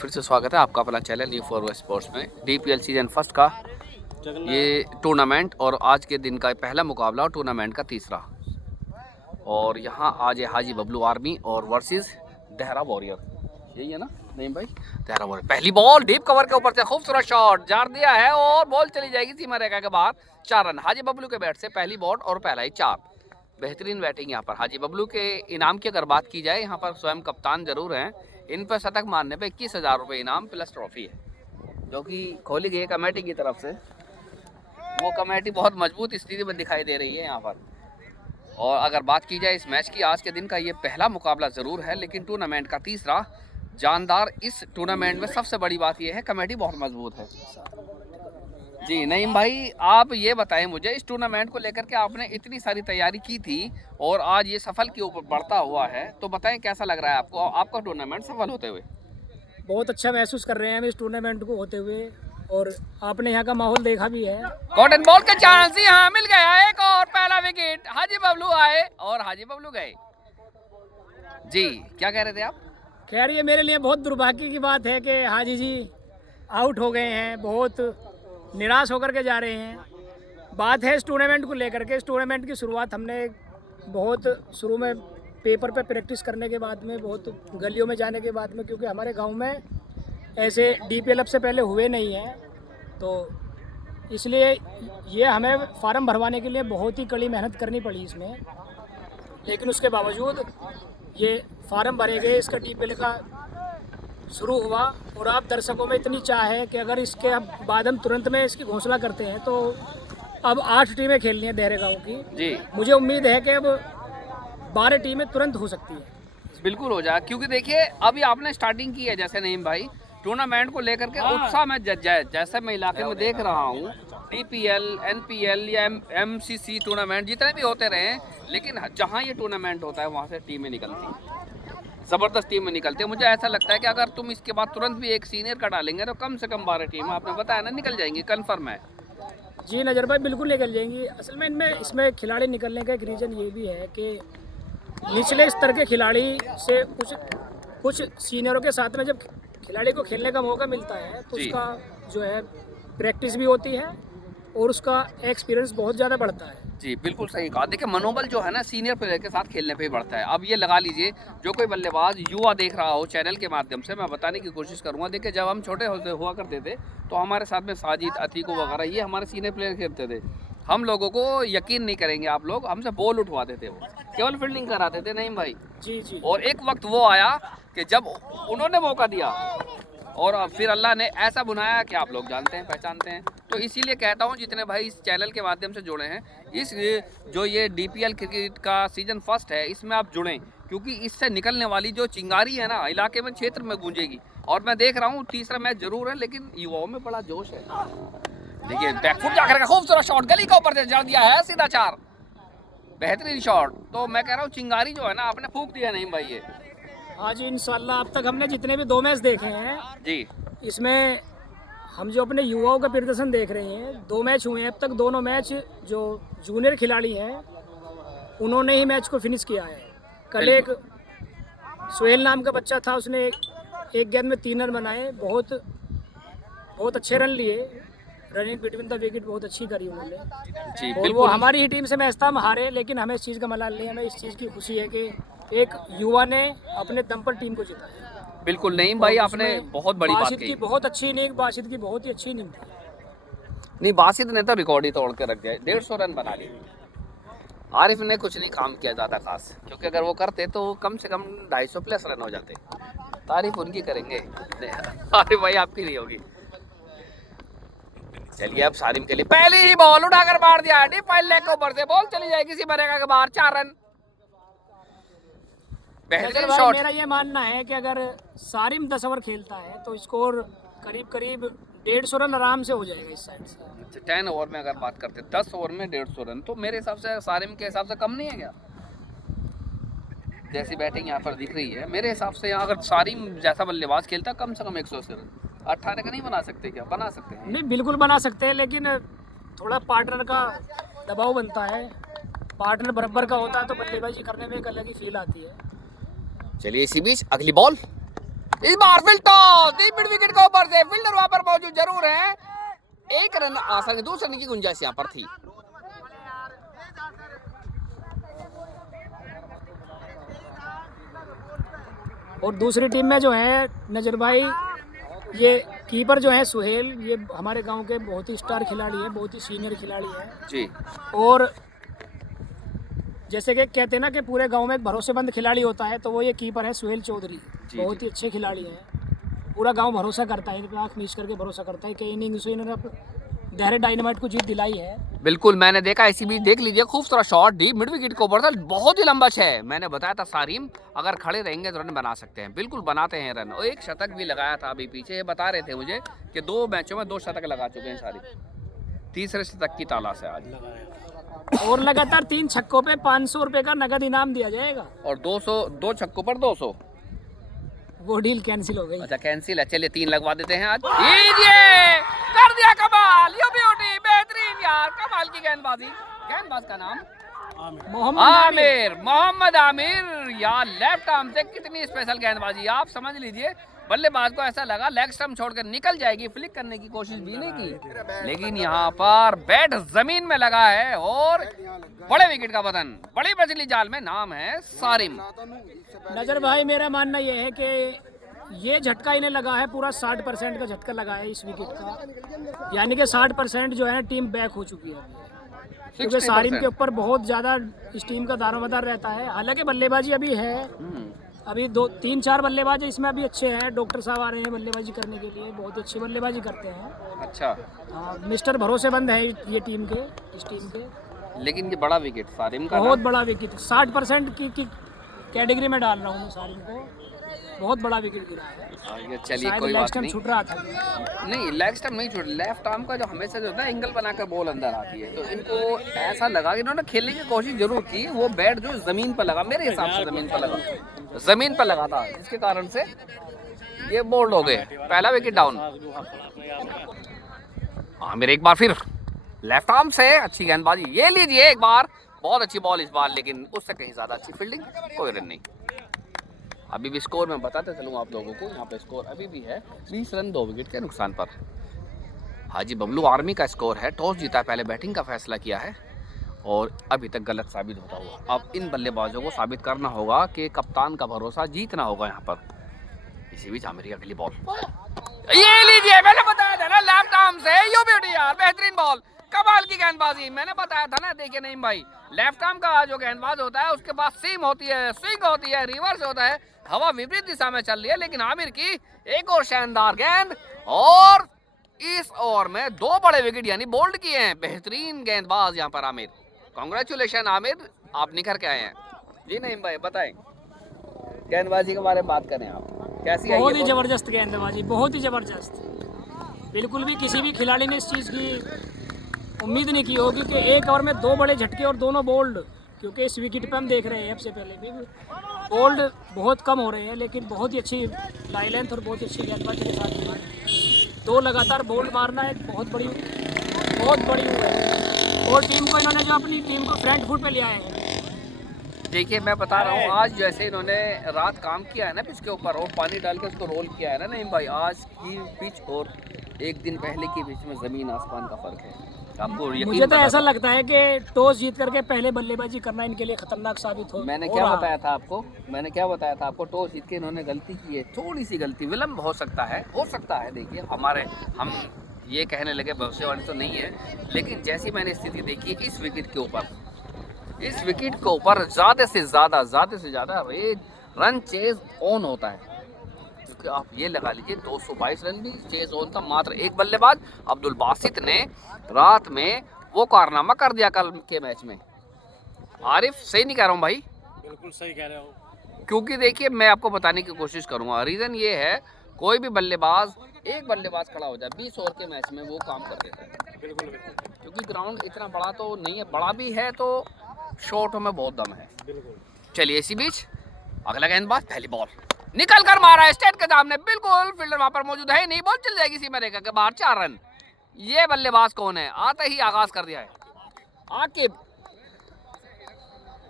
फिर से स्वागत है आपका अपना चैनल न्यू फॉर स्पोर्ट्स में। डीपीएल सीजन फर्स्ट का ये टूर्नामेंट और आज के दिन का पहला मुकाबला और टूर्नामेंट का तीसरा। और यहाँ आज है हाजी बबलू आर्मी और वर्सेस देहरा वॉरियर। यही है ना नहीं भाई, देहरा वॉरियर। पहली बॉल डीप कवर के ऊपर से खूबसूरत शॉट जार दिया है और बॉल चली जाएगी सीमा रेखा के बाहर। 4 रन हाजी बबलू के बैट से पहली बॉल और पहला ही 4। बेहतरीन बैटिंग यहाँ पर हाजी बबलू के। इनाम की अगर बात की जाए यहाँ पर स्वयं कप्तान जरूर हैं। इन पर शतक मारने पे 21,000 रुपये इनाम प्लस ट्रॉफी है, जो कि खोली गई है कमेटी की तरफ से। वो कमेटी बहुत मजबूत स्थिति में दिखाई दे रही है यहाँ पर। और अगर बात की जाए इस मैच की, आज के दिन का ये पहला मुकाबला ज़रूर है लेकिन टूर्नामेंट का तीसरा जानदार। इस टूर्नामेंट में सबसे बड़ी बात यह है कमेटी बहुत मजबूत है। जी नईम भाई, आप ये बताएं मुझे, इस टूर्नामेंट को लेकर के आपने इतनी सारी तैयारी की थी और आज ये सफल के ऊपर बढ़ता हुआ है, तो बताएं कैसा लग रहा है आपको आपका टूर्नामेंट सफल होते हुए? बहुत अच्छा महसूस कर रहे हैं हम इस टूर्नामेंट को होते हुए, और आपने यहाँ का माहौल देखा भी है। कॉटन बॉल के चांस ही हाँ मिल गया एक और पहला विकेट। हाजी बबलू आए और हाजी बबलू गए। जी क्या कह रहे थे आप? खैर ये मेरे लिए बहुत दुर्भाग्य की बात है कि हाजी जी आउट हो गए हैं, बहुत निराश होकर के जा रहे हैं। बात है इस टूर्नामेंट को लेकर के। इस टूर्नामेंट की शुरुआत हमने बहुत शुरू में पेपर पे प्रैक्टिस करने के बाद में, बहुत गलियों में जाने के बाद में, क्योंकि हमारे गांव में ऐसे डीपीएल अब से पहले हुए नहीं हैं, तो इसलिए ये हमें फार्म भरवाने के लिए बहुत ही कड़ी मेहनत करनी पड़ी इसमें। लेकिन उसके बावजूद ये फार्म भरे गए, इसका डीपीएल का शुरू हुआ और आप दर्शकों में इतनी चाह है कि अगर इसके बाद हम तुरंत में इसकी घोषणा करते हैं तो अब 8 टीमें खेलनी है देहरे गाँव की जी। मुझे उम्मीद है कि अब 12 टीमें तुरंत हो सकती है। बिल्कुल हो जाए, क्योंकि देखिए अभी आपने स्टार्टिंग की है जैसे नईम भाई टूर्नामेंट को लेकर के उत्साह में जैसे मैं इलाके में देख रहा हूँ। डीपीएल, एनपीएल या एमसीसी टूर्नामेंट जितने भी होते रहे, लेकिन जहाँ ये टूर्नामेंट होता है वहाँ से टीमें निकलती हैं, ज़बरदस्त टीमें निकलती है। मुझे ऐसा लगता है कि अगर तुम इसके बाद तुरंत भी एक सीनियर का डालेंगे तो कम से कम 12 टीमें आपने बताया ना निकल जाएंगी, कन्फर्म है। जी नजर भाई बिल्कुल निकल जाएंगी। असल में इसमें खिलाड़ी निकलने का एक रीज़न ये भी है कि निचले स्तर के खिलाड़ी से कुछ सीनियरों के साथ में जब खिलाड़ी को खेलने का मौका मिलता है तो उसका जो है प्रैक्टिस भी होती है और उसका एक्सपीरियंस बहुत ज़्यादा बढ़ता है। जी बिल्कुल सही कहा। देखिए मनोबल जो है ना सीनियर प्लेयर के साथ खेलने पे ही बढ़ता है। अब ये लगा लीजिए जो कोई बल्लेबाज युवा देख रहा हो चैनल के माध्यम से, मैं बताने की कोशिश करूंगा। देखिए जब हम छोटे हुआ करते थे तो हमारे साथ में साजिद, अतीको वगैरह ये हमारे सीनियर प्लेयर खेलते थे। हम लोगों को यकीन नहीं करेंगे आप लोग, हमसे बॉल उठवाते थे, वो केवल फील्डिंग कराते थे नहीं भाई। जी जी। और एक वक्त वो आया कि जब उन्होंने मौका दिया और फिर अल्लाह ने ऐसा बनाया कि आप लोग जानते हैं पहचानते हैं। तो इसीलिए कहता हूँ जितने भाई इस चैनल के माध्यम से जुड़े हैं, इस जो ये डीपीएल क्रिकेट का सीजन फर्स्ट है इसमें आप जुड़ें, क्योंकि इससे निकलने वाली जो चिंगारी है ना इलाके में क्षेत्र में गूंजेगी। और मैं देख रहा हूँ तीसरा मैच जरूर है लेकिन युवाओं में बड़ा जोश है। देखिए बैकफुट जाकर खूबसूरत शॉट गली के ऊपर से जड़ दिया है सीधा 4, बेहतरीन शॉट। तो मैं कह रहा हूँ चिंगारी जो है ना आपने फूंक दिया नहीं भाई ये। हाँ जी इंशाल्लाह। अब तक हमने जितने भी 2 मैच देखे हैं जी, इसमें हम जो अपने युवाओं का प्रदर्शन देख रहे हैं, 2 मैच हुए हैं अब तक। दोनों मैच जो जूनियर खिलाड़ी हैं उन्होंने ही मैच को फिनिश किया है। कल एक सोहेल नाम का बच्चा था, उसने एक गेंद में 3 रन बनाए, बहुत अच्छे रन लिए। रनिंग बिटवीन द विकेट बहुत अच्छी करी उन्होंने जी। और वो हमारी ही टीम से मैच था, हम हारे, लेकिन हमें इस चीज़ का मलाल नहीं, हमें इस चीज़ की खुशी है कि एक युवा ने अपने दम पर टीम को जिताया। बिल्कुल नहीं भाई, आपने बहुत बड़ी बात कही। बहुत अच्छी इनिंग, बासित की बहुत ही अच्छी इनिंग थी। नहीं बासित ने तो रिकॉर्ड ही तोड़ के रख दिया, 150 रन बना लिए। आरिफ ने कुछ नहीं काम किया ज़्यादा खास, क्योंकि अगर वो करते तो कम से कम 250 प्लस रन हो जाते। तारीफ उनकी करेंगे, आरिफ भाई आपकी नहीं होगी। चलिए अब सारिम के लिए पहली ही बॉल उठाकर मार दिया डीप लेग के ऊपर से, बॉल चली जाएगी किसी बनेगा के बाहर, 4 रन। बेहतरीन शॉट। मेरा ये मानना है कि अगर सारिम 10 ओवर खेलता है तो स्कोर करीब 150 रन आराम से हो जाएगा इस साइड से। 10 ओवर में अगर बात करते 10 ओवर में 150 रन, तो मेरे हिसाब से सारिम के हिसाब से कम नहीं है क्या? जैसी बैटिंग यहाँ पर दिख रही है मेरे हिसाब से, यहाँ अगर सारिम जैसा बल्लेबाज खेलता कम से कम 180 रन। 18 का नहीं बना सकते क्या? बना सकते हैं। नहीं बिल्कुल बना सकते हैं, लेकिन थोड़ा पार्टनर का दबाव बनता है। पार्टनर बराबर का होता है तो बल्लेबाजी करने में एक अलग ही फील आती है। चलिए इसी बीच अगली बॉल, इस बार फिल्टर ओवर से फील्डर वहां पर मौजूद जरूर है, एक रन आसानी, दूसरे रन की गुंजाइश यहाँ पर थी। और दूसरी टीम में जो है नजर भाई, ये कीपर जो है सुहेल, ये हमारे गांव के बहुत ही स्टार खिलाड़ी है, बहुत ही सीनियर खिलाड़ी है जी। और जैसे कि कहते हैं ना कि पूरे गांव में एक भरोसेमंद खिलाड़ी होता है, तो वो ये कीपर है सुहेल चौधरी, बहुत ही अच्छे खिलाड़ी हैं। पूरा गांव भरोसा करता है इन पे, आँख मीच करके भरोसा करता है कि इनिंग्स से इन्होंने देहरे डायनामाइट को जीत दिलाई है। बिल्कुल, मैंने देखा, इसी बीच देख लीजिए खूबसूरत शॉट, डीप मिड विकेट को ऊपर था, बहुत ही लंबा है। मैंने बताया था सारिम अगर खड़े रहेंगे तो रन बना सकते हैं, बिल्कुल बनाते हैं रन। और एक शतक भी लगाया था अभी पीछे, ये बता रहे थे मुझे कि 2 मैचों में 2 शतक लगा चुके हैं सारिम, तीसरे शतक की ताला से आज। और लगातार 3 छक्कों पे 500 रुपए का नगद इनाम दिया जाएगा। और 2 छक्कों पर 200। वो डील कैंसिल हो गई। अच्छा कैंसिल है, चलिए 3 लगवा देते हैं आज। लीजिए, कर दिया कमाल, यू ब्यूटी, बेहतरीन यार, कमाल की गेंदबाजी। गेंदबाज का नाम मोहम्मद आमिर यार, लेफ्ट आर्म से कितनी स्पेशल गेंदबाजी, आप समझ लीजिए। बल्लेबाज को ऐसा लगा लेग स्टंप छोड़कर निकल जाएगी, फ्लिक करने की कोशिश भी नहीं की, लेकिन यहाँ पर बैट जमीन में लगा है और बड़े विकेट का बदन, बड़ी मछली जाल में, नाम है सारिम। नजर भाई मेरा मानना यह है कि ये झटका इन्हें लगा है, पूरा 60% का झटका लगा है इस विकेट का, यानी कि 60% जो है टीम बैक हो चुकी है, क्योंकि सारिम के ऊपर बहुत ज़्यादा इस टीम का दारोमदार रहता है। हालांकि बल्लेबाजी अभी है, अभी 2-3-4 बल्लेबाज इसमें अभी अच्छे हैं, डॉक्टर साहब आ रहे हैं बल्लेबाजी करने के लिए, बहुत अच्छी बल्लेबाजी करते हैं। अच्छा, मिस्टर भरोसेमंद है ये टीम के, इस टीम के। लेकिन ये बड़ा विकेट सारिम का, बहुत बड़ा विकेट, 60% की कैटेगरी में डाल रहा हूँ मैं सारिम को, बहुत बड़ा विकेट गिरा है। चलिए कोई बात नहीं, छूट रहा था नहीं लेग स्टंप नहीं छूट, लेफ्ट आर्म का जो हमेशा जो होता है एंगल बनाकर बॉल अंदर आती है, तो इनको ऐसा लगा कि इन्होंने खेलने की कोशिश जरूर की, वो बैट जो जमीन पर लगा, मेरे हिसाब से जमीन पर लगा था, जिसके कारण से ये बोल्ड हो गए, पहला विकेट डाउन। आमिर एक बार फिर लेफ्ट आर्म से अच्छी गेंदबाजी, ये लीजिए एक बार, बहुत अच्छी बॉल इस बार, लेकिन उससे कहीं ज्यादा अच्छी फील्डिंग, कोई रन नहीं। अभी भी स्कोर मैं बताते चलूँ आप लोगों को, यहाँ पे स्कोर अभी भी है 20 रन 2 विकेट के नुकसान पर। हाजी बबलू आर्मी का स्कोर है, टॉस जीता, पहले बैटिंग का फैसला किया है और अभी तक गलत साबित होता हुआ। अब इन बल्लेबाजों को साबित करना होगा कि कप्तान का भरोसा जीतना होगा यहाँ पर। इसी बीच आमिर की अगली बॉल, ये लीजिए, मैंने बताया था ना लेफ्ट आर्म से, यू ब्यूटी यार, बेहतरीन बॉल, कमाल की गेंदबाजी, मैंने बताया था ना। देखिए नहीं भाई, लेफ्ट आर्म का जो गेंदबाज होता है उसके पास सीम होती है, स्विंग होती है, रिवर्स होता है, हवा विपरीत दिशा में चल रही है, लेकिन आमिर की एक और शानदार गेंद, और इस ओवर में 2 बड़े विकेट यानी बोल्ड किए हैं, बेहतरीन गेंदबाज यहाँ पर आमिर। कांग्रेचुलेशन आमिर, आप निखर के आए हैं। जी नहीं भाई बताएं, गेंदबाजी के बारे में बात करें आप, कैसी आई? बहुत ही जबरदस्त गेंदबाजी, बहुत ही जबरदस्त, बिल्कुल भी किसी भी खिलाड़ी ने इस चीज़ की उम्मीद नहीं की होगी कि एक ओवर में 2 बड़े झटके और दोनों बोल्ड, क्योंकि इस विकेट पे हम देख रहे हैं सबसे पहले भी बोल्ड बहुत कम हो रहे हैं, लेकिन बहुत ही अच्छी लाइन लेंथ और बहुत ही अच्छी गेंदबाजी के साथ 2 लगातार बोल्ड मारना एक बहुत बड़ी है, और टीम को इन्होंने जो अपनी टीम को फ्रंट फुट पे ले आए हैं। देखिए मैं बता रहा हूँ, आज जैसे इन्होंने रात काम किया है ना पिच के ऊपर, और पानी डाल के उसको रोल किया है ना नहीं भाई, आज की पिच और एक दिन पहले की पिच में ज़मीन आसमान का फ़र्क है। आपको मुझे तो ऐसा लगता है कि टॉस जीत करके पहले बल्लेबाजी करना इनके लिए खतरनाक साबित हो। मैंने क्या बताया था आपको, टॉस जीत के इन्होंने गलती की है, थोड़ी सी गलती, विलम्ब हो सकता है। देखिए हम ये कहने लगे भविष्यवाणी तो नहीं है, लेकिन जैसी मैंने स्थिति देखी इस विकेट के ऊपर ज़्यादा से ज़्यादा रन चेज ऑन होता है, क्योंकि आप ये लगा लीजिए 222 रन भी चेज ऑन था। मात्र एक बल्लेबाज अब्दुल बासित ने रात में वो कारनामा कर दिया कल के मैच में। आरिफ सही नहीं कह रहा हूँ भाई? बिल्कुल सही कह रहे हो, क्योंकि देखिए मैं आपको बताने की कोशिश करूँगा, रीज़न ये है कोई भी बल्लेबाज, एक बल्लेबाज खड़ा हो जाए 20 ओवर के मैच में वो काम कर देता है। बिल्कुल, क्योंकि ग्राउंड इतना बड़ा तो नहीं है, बड़ा भी है तो शॉटों में बहुत दम है। चलिए इसी बीच अगला गेंदबाज, पहली बॉल निकल कर मारा है स्टेट के सामने, बिल्कुल फील्डर वहां पर मौजूद है नहीं, बॉल चल जाएगी सीमा रेखा के बाहर, 4 रन। ये बल्लेबाज कौन है? आते ही आगाज कर दिया है आकिब,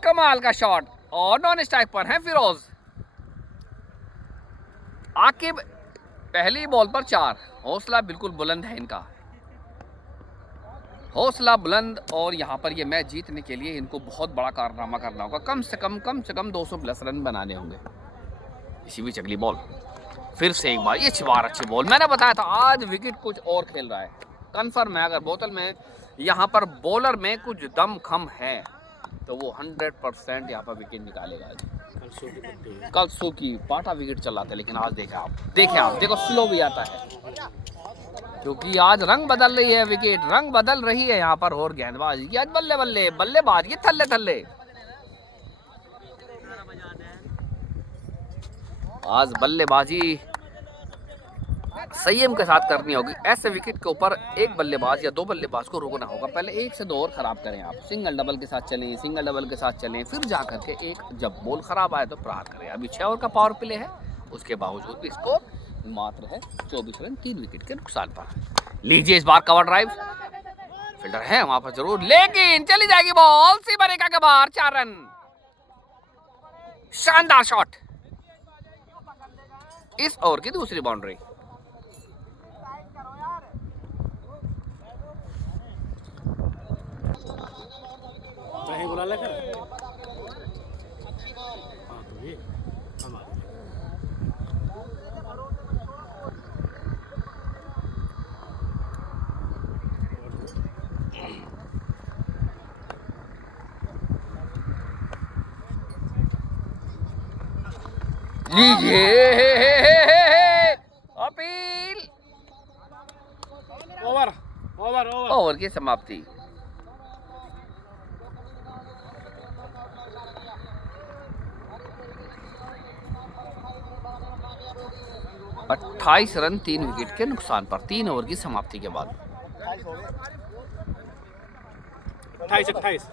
कमाल का शॉट, और नॉन स्ट्राइक पर है फिरोज। आकिब पहली बॉल पर 4। हौसला बिल्कुल बुलंद है इनका, हौसला बुलंद। और यहाँ पर ये मैच जीतने के लिए इनको बहुत बड़ा कारनामा करना होगा, कम से कम 200 प्लस रन बनाने होंगे। इसी बीच अगली बॉल फिर से एक बार, ये अच्छी बॉल। मैंने बताया था आज विकेट कुछ और खेल रहा है, कंफर्म है। अगर बोतल में यहाँ पर बॉलर में कुछ दम खम है तो वो 100% यहाँ पर विकेट निकालेगा। आज कल सो की पाटा विकेट चला था, लेकिन आज देखे आप देखो स्लो भी आता है, क्योंकि आज रंग बदल रही है, विकेट रंग बदल रही है यहाँ पर। और गेंदबाजी की आज बल्लेबाज की थल्ले आज बल्लेबाजी संयम के साथ करनी होगी। ऐसे विकेट के ऊपर एक बल्लेबाज या 2 बल्लेबाज को रोकना होगा। पहले 1 से 2 ओवर खराब करें आप, सिंगल डबल के साथ चलें, फिर जा करके एक जब बॉल खराब आए तो प्रहार करें। अभी 6 ओवर का पावर प्ले है, उसके बावजूद भी स्कोर मात्र है 24 रन 3 विकेट के नुकसान पर। लीजिए इस बार कवर ड्राइव, फील्डर है वहां पर जरूर, लेकिन चली जाएगी बॉल सीमा रेखा के बाहर। 4 रन, शानदार शॉट। इस ओवर की दूसरी बाउंड्री। बुला लेकर हाँ तो ये लीजिए अपील। ओवर की समाप्ति। अट्ठाईस रन 3 विकेट के नुकसान पर 3 ओवर की समाप्ति के बाद। 28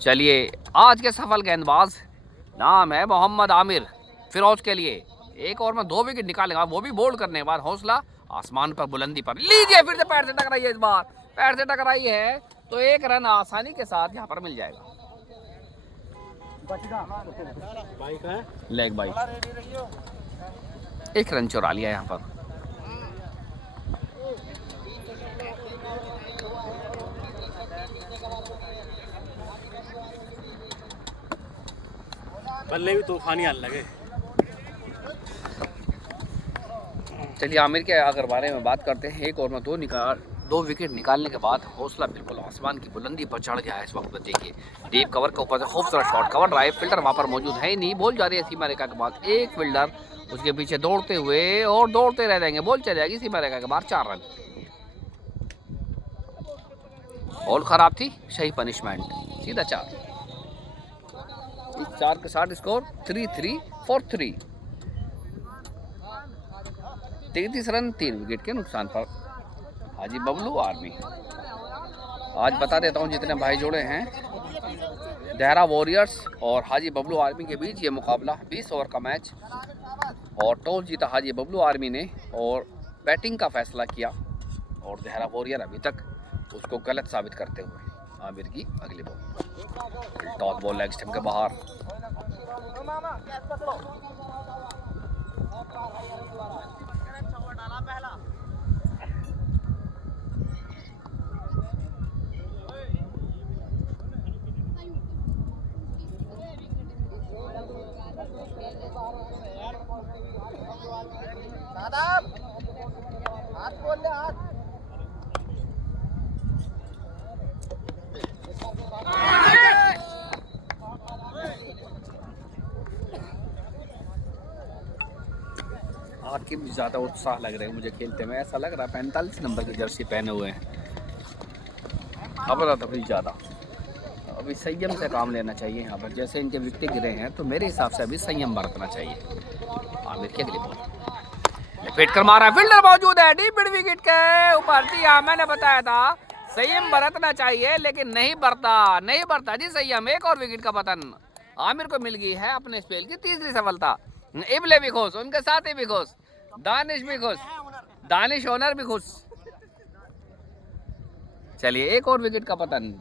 चलिए आज के सफल गेंदबाज नाम है मोहम्मद आमिर। फिरोज के लिए 1 ओवर में 2 विकेट निकालेगा, वो भी बोल्ड करने के बाद। हौसला आसमान पर, बुलंदी पर। लीजिए फिर से पैर से टकराई है, इस बार पैर से टकराई है तो 1 रन आसानी के साथ यहाँ पर मिल जाएगा। लेग बाई 1 रन चुरा लिया यहाँ पर। बल्ले भी तूफानी हाल लगे। चलिए आमिर के अगर बारे में बात करते हैं, 1 ओवर में 2 विकेट निकालने के बाद हौसला बिल्कुल आसमान की बुलंदी पर चढ़ गया है इस वक्त। देखिए डीप कवर के ऊपर से खूबसूरत शॉट, कवर ड्राइव। फील्डर वहां पर मौजूद है ही नहीं, बॉल जा रही है सीमा रेखा के बाद। एक फील्डर उसके पीछे दौड़ते हुए और दौड़ते रह जाएंगे, बॉल चल जाएगी सीमा रेखा के बाहर। 4 रन। बॉल खराब थी, सही पनिशमेंट, सीधा 4। इस 4 के साथ स्कोर 3-3 for 3। 33 रन 3 विकेट के नुकसान पर हाजी बबलू आर्मी। आज बता देता हूं जितने भाई जोड़े हैं, देहरा वॉरियर्स और हाजी बबलू आर्मी के बीच ये मुकाबला 20 ओवर का मैच। और टॉस जीता हाजी बबलू आर्मी ने और बैटिंग का फैसला किया। और देहरा वॉरियर अभी तक उसको गलत साबित करते हुए आमिर की अगली ball, toss ball leg stump के बाहर। आगे भी ज़्यादा उत्साह लग रहा है मुझे खेलते में, ऐसा लग रहा है 45 नंबर की जर्सी पहने हुए हैं। खबर थोड़ी ज़्यादा, अभी संयम से काम लेना चाहिए यहाँ पर। जैसे इनके विकेट गिरे हैं तो मेरे हिसाब से अभी संयम बरतना चाहिए। आमिर की अगली बॉल लपेट कर मारा, फील्डर मौजूद है डीप मिड विकेट के ऊपर। जी हाँ, मैंने बताया था संयम बरतना चाहिए, लेकिन नहीं बरता जी संयम। 1 और विकेट का पतन। आमिर को मिल गई है अपने स्पेल की 3री सफलता। इबले भी खुश, उनके साथ ही भी खुश, दानिश भी खुश, दानिश ओनर भी खुश। चलिए 1 और विकेट का पतन।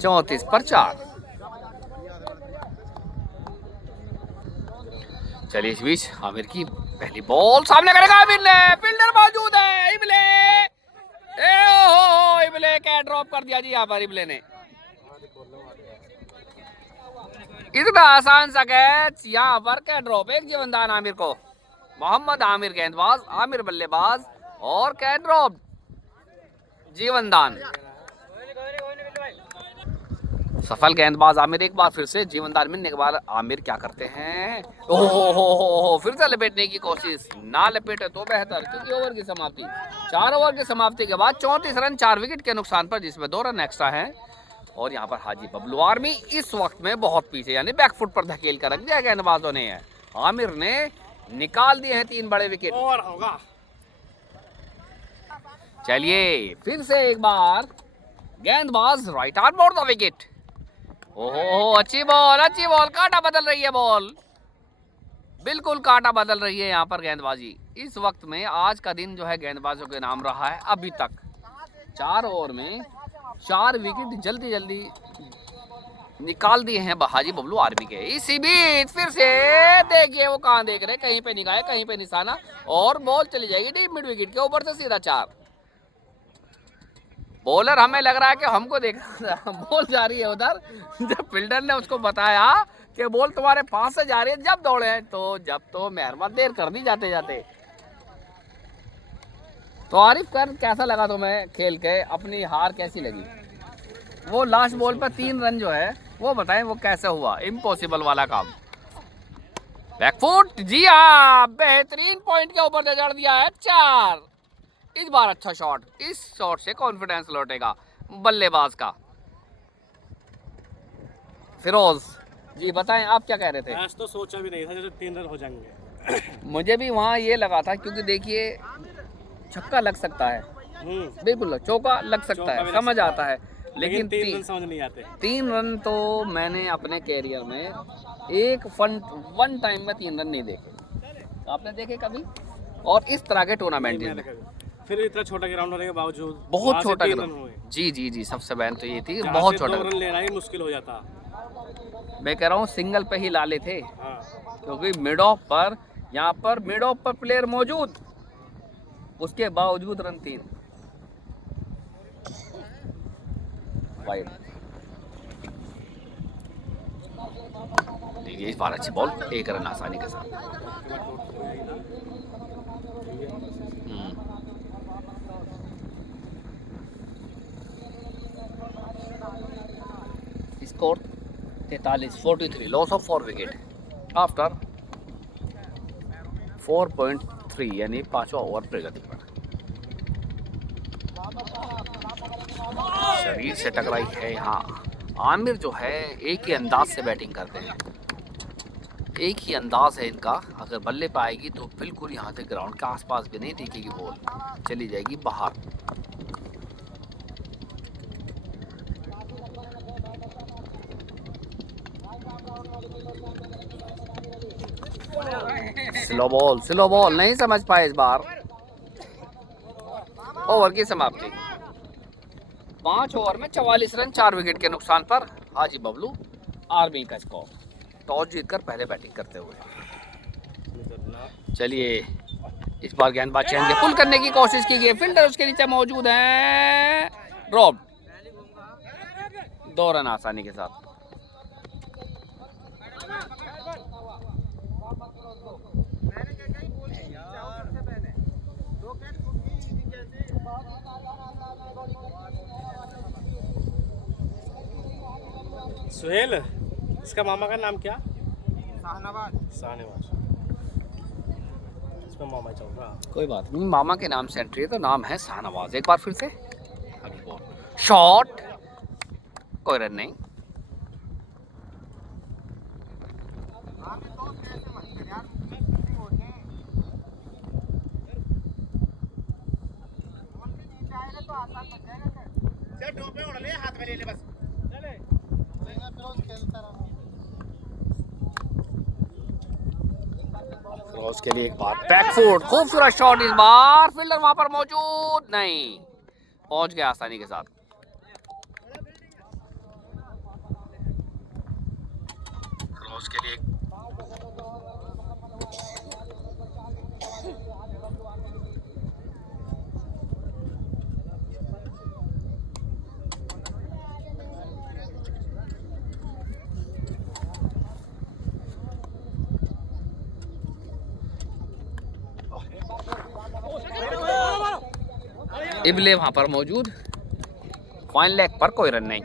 34 पर 4। चलिए इस बीच आमिर की पहली बॉल सामने करेगा आमिर ने, फील्डर मौजूद है इबले, ओहो इबले क्या ड्रॉप कर दिया जी यहाँ पर इबले ने। इतना आसान सा कैच, यहाँ पर क्या ड्रॉप, एक जीवनदान आमिर को। मोहम्मद आमिर गेंदबाज, आमिर बल्लेबाज और क्या ड्रॉप, जीवनदान। सफल गेंदबाज आमिर, एक बार फिर से जीवनदान मिलने के बाद आमिर क्या करते हैं, ओहो फिर से लपेटने की कोशिश, ना लपेटे तो बेहतर क्योंकि ओवर की समाप्ति, 4 ओवर की समाप्ति के बाद 34 रन 4 विकेट के नुकसान पर, जिसमें 2 रन एक्स्ट्रा हैं। और यहाँ पर हाजी बबलू आर्मी इस वक्त में बहुत पीछे, यानी बैकफुट पर धकेल कर रख दिया गेंदबाजों ने। आमिर ने निकाल दिए हैं 3 बड़े विकेट। और होगा। चलिए फिर से एक बार गेंदबाज right arm for the wicket. ओहो अच्छी बॉल, कांटा बदल रही है बॉल, बिल्कुल कांटा बदल रही है यहाँ पर गेंदबाजी। इस वक्त में आज का दिन जो है गेंदबाजों के नाम रहा है अभी तक। 4 ओवर में 4 विकेट जल्दी जल्दी निकाल दिए हैं हाजी बबलू आर्मी के। इसी बीच फिर से देखिए वो कहाँ देख रहे, कहीं पे निगाह कहीं पे निशाना, और बॉल चली जाएगी डीप मिड विकेट के ऊपर से सीधा 4। बॉलर हमें लग रहा है कि हमको देख रहा था, बॉल जा रही है उधर, जब फील्डर ने उसको बताया कि बॉल तुम्हारे पास से जा रही है, जब दौड़े हैं तो मेहरबान देर कर दी जाते जाते। तो आरिफ कर कैसा लगा तुम्हें खेल के, अपनी हार कैसी लगी? वो लास्ट बॉल पर 3 रन जो है वो बताएं वो कैसे हुआ, इम्पॉसिबल वाला काम। बैकफुट, जी हाँ बेहतरीन पॉइंट के ऊपर जड़ दिया है 4। इस बार अच्छा शॉट, इस शॉट से कॉन्फिडेंस लौटेगा बल्लेबाज का। फिरोज जी बताएं आप क्या कह रहे थे? आज तो सोचा भी नहीं था जैसे 3 रन हो जाएंगे। मुझे भी वहाँ ये लगा था क्योंकि देखिए छक्का लग सकता है, बिल्कुल चौका लग सकता है, समझ आता है, लेकिन 3 रन समझ नहीं आते। 3 रन तो मैंने अपने कैरियर में एक वन टाइम में 3 रन नहीं देखे। आपने देखे कभी? और इस तरह के टूर्नामेंट में फिर इतना छोटा ग्राउंड होने के बावजूद बहुत छोटा ग्राउंड। जी सबसे बहन तो ये थी, बहुत छोटा 2 रन लेना ही मुश्किल हो जाता। मैं कह रहा हूँ सिंगल पे ही लाले थे। हाँ। क्योंकि मिड ऑफ पर, यहाँ पर मिड ऑफ पर प्लेयर मौजूद, उसके बावजूद रन 3 वाइड। देखिए इस बार अच्छी बॉल, 1 रन आसानी के साथ। Score 43-43, loss of 4 wicket after 4.3 यानी 5वां ओवर प्रगति पर। शरीर से टकराई है यहाँ। आमिर जो है एक ही अंदाज से बैटिंग करते हैं, एक ही अंदाज है इनका। अगर बल्ले पे आएगी तो बिल्कुल यहाँ से ग्राउंड के आसपास भी नहीं दिखेगी बॉल, चली जाएगी बाहर। स्लो बॉल नहीं समझ पाए इस बार। ओवर की समाप्ति, 5 ओवर में 44 रन 4 विकेट के नुकसान पर हाजी बबलू आर्मी का स्कोर। टॉस जीतकर पहले बैटिंग करते हुए। चलिए इस बार गेंदबाज चेंज पुल करने की कोशिश की गई, फील्डर उसके नीचे मौजूद है, ड्रॉप, 2 रन आसानी के साथ। सुहेल, इसका मामा का नाम क्या? शाहनवाज। इसमें मामा चल रहा। कोई बात नहीं, मामा के नाम से एंट्री है तो नाम है शाहनवाज। एक बार फिर से अगली बॉल, शॉट, कोई रन नहीं। फिरोज के लिए एक बार बैकफुट, खूबसूरत शॉट, इस बार फील्डर वहां पर मौजूद नहीं, पहुंच गया आसानी के साथ। उसके लिए इबले वहां पर मौजूद। फाइन लेग पर कोई रन नहीं।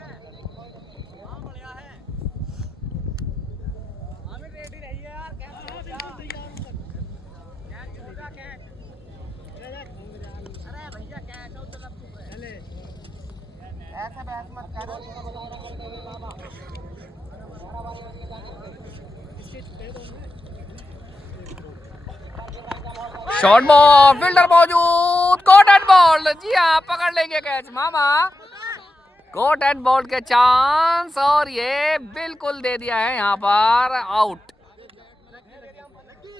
शॉर्ट बॉल, फील्डर मौजूद, कॉट एंड बॉल। जी हाँ, पकड़ लेंगे कैच मामा। कॉट एंड बॉल के चांस और ये बिल्कुल दे दिया है यहाँ पर आउट।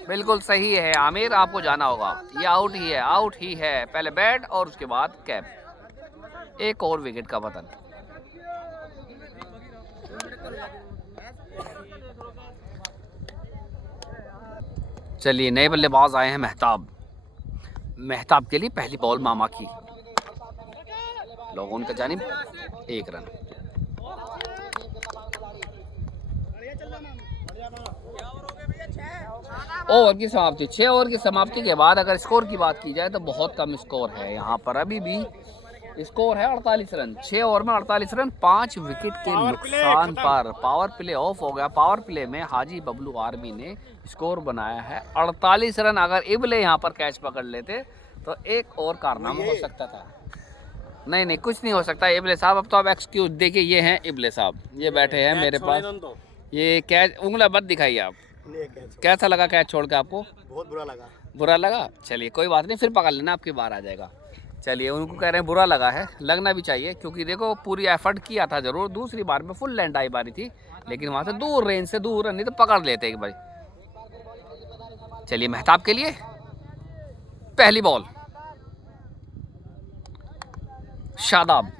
बिल्कुल सही है आमिर, आपको जाना होगा। ये आउट ही है, आउट ही है। पहले बैट और उसके बाद कैप। एक और विकेट का पतन। चलिए नए बल्लेबाज आए हैं मेहताब। मेहताब के लिए पहली बॉल मामा की। लोगों का जानिब 1 रन। ओवर की समाप्ति। 6 ओवर की समाप्ति के बाद अगर स्कोर की बात की जाए तो बहुत कम स्कोर है यहाँ पर। अभी भी स्कोर है 48 रन। 6 ओवर में 48 रन, 5 विकेट के नुकसान पर पावर प्ले ऑफ हो गया। पावर प्ले में हाजी बबलू आर्मी ने स्कोर बनाया है 48 रन। अगर इबले यहाँ पर कैच पकड़ लेते तो एक और कारनामा हो सकता था। नहीं, कुछ नहीं हो सकता इबले साहब। अब तो आप एक्सक्यूज देखिए, ये हैं इबले साहब, ये बैठे हैं मेरे पास। ये कैच उंगला मत दिखाइए आप। कैसा लगा कैच छोड़ के आपको? बहुत बुरा लगा। बुरा लगा? चलिए कोई बात नहीं, फिर पकड़ लेना, आपकी बार आ जाएगा। चलिए, उनको कह रहे हैं बुरा लगा है, लगना भी चाहिए क्योंकि देखो पूरी एफर्ट किया था जरूर। दूसरी बार में फुल लेंथ आई बारी थी, लेकिन वहां से दूर, रेंज से दूर, नहीं तो पकड़ लेते एक भाई। चलिए मेहताब के लिए पहली ball. Shadab,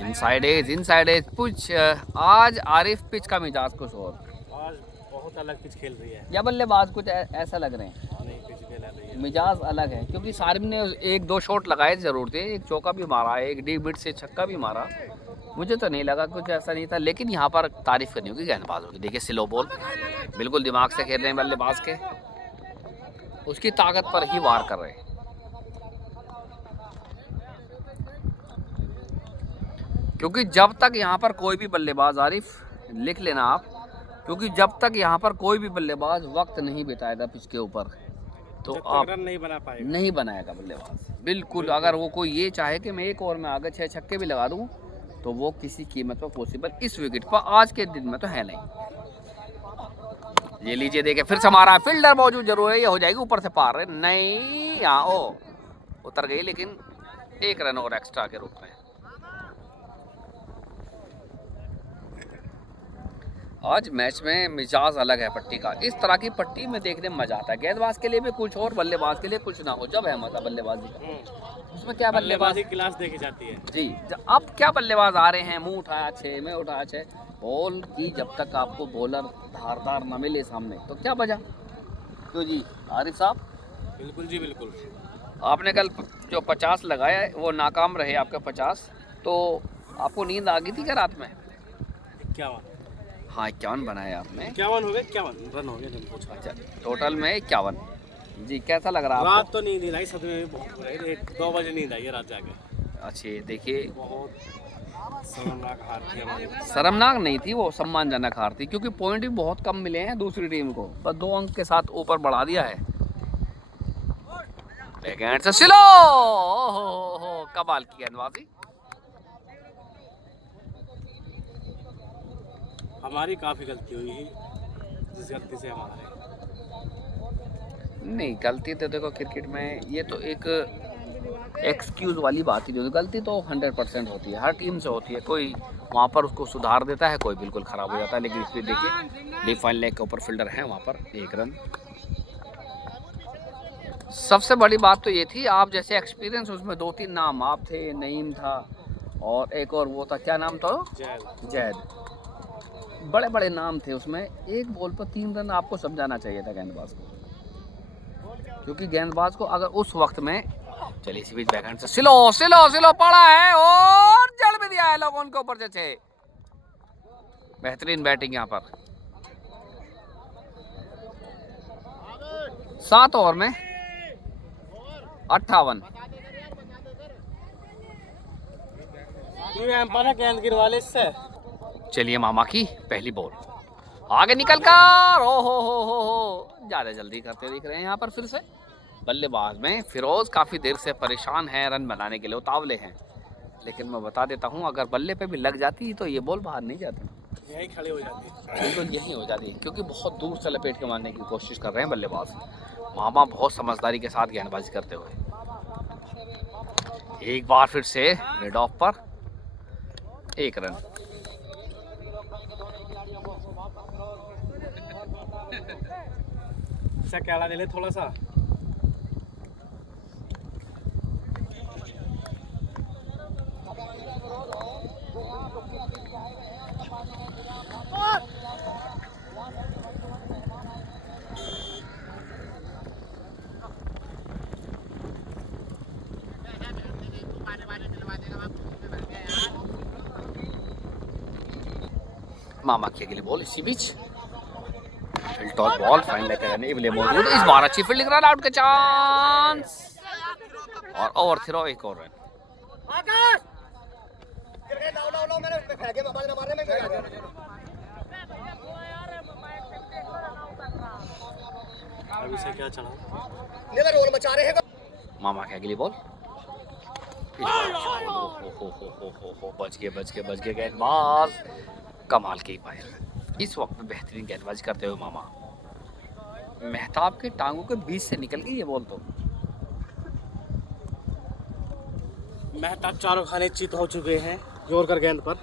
inside edge pitch. आज आरिफ पिच का मिजाज कुछ और, आज बहुत अलग पिच खेल रही है या बल्लेबाज कुछ ऐसा लग रहे हैं। नहीं, पिच खेल रही है, मिजाज अलग है क्योंकि सारिम ने 1-2 शॉट लगाए जरूर थे। एक चौका भी मारा है, एक डीप मिड से छक्का भी मारा। मुझे तो नहीं लगा कुछ ऐसा नहीं था, लेकिन यहाँ पर तारीफ करनी होगी गेंदबाजों की। देखिए स्लो बॉल, बिल्कुल दिमाग से खेल रहे हैं बल्लेबाज के, उसकी ताकत पर ही वार कर रहे हैं। क्योंकि जब तक यहाँ पर कोई भी बल्लेबाज, आरिफ लिख लेना आप, क्योंकि जब तक यहाँ पर कोई भी बल्लेबाज वक्त नहीं बिताएगा पिच के ऊपर तो आप नहीं बना पाएगा, नहीं बनाएगा बल्लेबाज। बिल्कुल, अगर वो कोई ये चाहे कि मैं एक ओवर में आगे 6 छक्के भी लगा दूं तो वो किसी कीमत पर पॉसिबल इस विकेट पर आज के दिन में तो है नहीं। ये लीजिए, देखे फिर से हमारा फील्डर मौजूद जरूर है, ये हो जाएगी ऊपर से पार। नहीं, यहाँ ओ उतर गई, लेकिन 1 रन और एक्स्ट्रा के रूप में। आज मैच में मिजाज अलग है पट्टी का। इस तरह की पट्टी में देखने में मजा आता है। गेंदबाज के लिए भी कुछ और, बल्लेबाज के लिए कुछ ना हो, जब है मजा बल्लेबाजी। उसमें क्या बल्लेबाजी क्लास देखी जाती है जी। अब क्या बल्लेबाज आ रहे हैं, मुंह उठाया 6 में उठाया 6 बॉल की। जब तक आपको बॉलर धारदार न मिले सामने तो क्या बजा। क्यों जी आरिफ साहब? बिल्कुल जी, बिल्कुल। आपने कल जो 50 लगाया वो नाकाम रहे आपके 50, तो आपको नींद आ गई थी क्या रात में? 51। हाँ 51 बनाया आपने। 51 हो गए, 51 रन हो गए। अच्छा, टोटल में 51 जी। कैसा लग रहा है रात तो नींद आई, सच में बहुत 1-2 बजे नींद आई है रात जाके। अच्छा देखिए, बहुत शर्मनाक हार थी हमारी। शर्मनाक नहीं थी वो, सम्मानजनक हार थी, क्योंकि पॉइंट भी बहुत कम मिले हैं दूसरी टीम को, बस 2 अंक के साथ ऊपर बढ़ा दिया है। लेकिन से स्लो, हो कमाल की गेंदबाजी। हमारी काफ़ी गलती हुई है, जिस गलती से हमारे नहीं, गलती तो देखो क्रिकेट में ये तो एक एक्सक्यूज़ वाली बात ही नहीं होती। गलती तो 100% होती है, हर टीम से होती है। कोई वहाँ पर उसको सुधार देता है, कोई बिल्कुल ख़राब हो जाता है। लेकिन इसमें देखिए डीप फाइन लेग के ऊपर फील्डर हैं, वहाँ पर 1 रन। सबसे बड़ी बात तो ये थी, आप जैसे एक्सपीरियंस उसमें 2-3 नाम आप थे, नईम था, और एक और वो था, क्या नाम था? जैद। बड़े बड़े नाम थे उसमें। एक बॉल पर 3 रन आपको समझाना चाहिए था गेंदबाज को, क्योंकि गेंदबाज को अगर उस वक्त में, चलिए इसी बीच बैकहैंड से सिलो पड़ा है और जड़ भी दिया है लोगों के ऊपर जैसे। बेहतरीन बैटिंग यहाँ पर। 7 ओवर में 58। गेंद गिरवाले इससे। चलिए मामा की पहली बॉल आगे निकल कर, ओ हो ज्यादा जल्दी करते दिख रहे हैं यहाँ पर। फिर से बल्लेबाज में फिरोज काफी देर से परेशान है, रन बनाने के लिए उतावले हैं, लेकिन मैं बता देता हूँ अगर बल्ले पे भी लग जाती तो ये बॉल बाहर नहीं जाती, यही खड़े हो जाती, बिल्कुल यही हो जाती, क्योंकि बहुत दूर से लपेट के मारने की कोशिश कर रहे हैं बल्लेबाज। मामा बहुत समझदारी के साथ गेंदबाजी करते हुए। एक बार फिर से मिड ऑफ पर 1 रन। ऐसा क्या ले ले थोड़ा सा। मामा की अगली बॉल इसी बीच टॉप बॉल फाइन लेकर मौजूद। इस बार अच्छी फील्डिंग, रन आउट का चांस और ओवर थ्रो 1 और रन। अभी से क्या चला। मामा की अगली बॉल, बच गए गेंदबाज। कमाल के पाए इस वक्त में बेहतरीन गेंदबाजी करते हुए मामा। मेहताब के टांगों के बीच से निकल गई ये बॉल तो। मेहताब चारों खाने चित हो चुके हैं जोरकर गेंद पर।